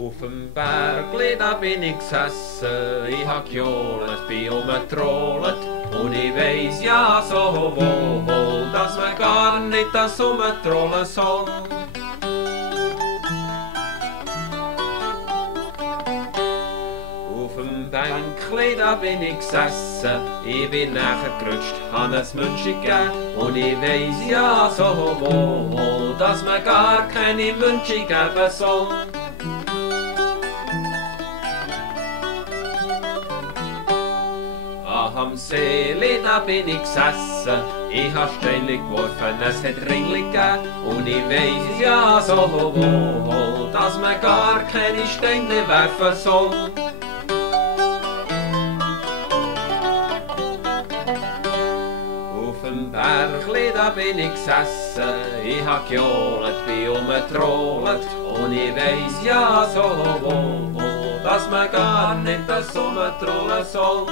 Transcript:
Auf dem Bergli, da bin ich gesessen, ich hab gejohlet, bin rumgetrollet und ich weiss ja so wohl, dass man gar nicht das rumtrollen soll. Auf dem Bänkli, da bin ich gesessen, ich bin nachher gerutscht, han es Münchi gegeben und ich weiss ja so wohl, dass man gar keine Münchi geben soll. Am Seeli, da bin ich gesessen, ich hab Steine geworfen, es hat Ringli gegeben und ich weiss ja so wohl, dass man gar keine Steine werfen soll. Auf dem Bergli, da bin ich gesessen, ich hab gejohlet, bin rumgetrollet und ich weiss ja so wohl, dass man gar nicht das rumtrollen soll.